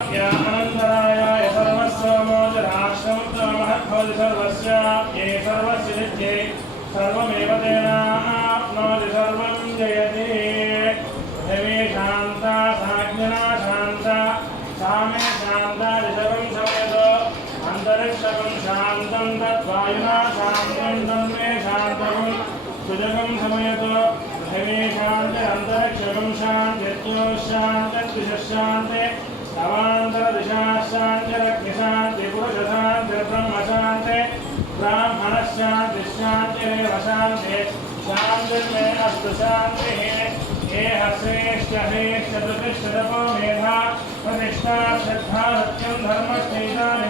अनन्तरायाय सर्वस्वमोजराश्रमोत्तमः सर्वस्य ये सर्वस्य नित्ये सर्वमेव तेनाप्नोति सर्वं जयति देवी शान्ता साज्ञना शान्ता सामे शान्ता ऋषभं समयतो अन्तरिक्षकं शान्तं तद्वायुना शान्तं तन्मे शान्तकं सुजगं समयतो देवी शान्ति अन्तरिक्षकं शान्त्यत्योशान्त्यद्विषशान्ते अवान्तरदिशाशान्ति रग्निशान्ति पुरुषशान्ति ब्रह्मशान्ति ब्राह्मणशान्तिशान्तिरेव शान्ति शान्तिर्मे अस्तु शान्तिः ये हस्रेश्च प्रतिष्ठतपो मेधा प्रतिष्ठा श्रद्धा सत्यं धर्मश्चैतानि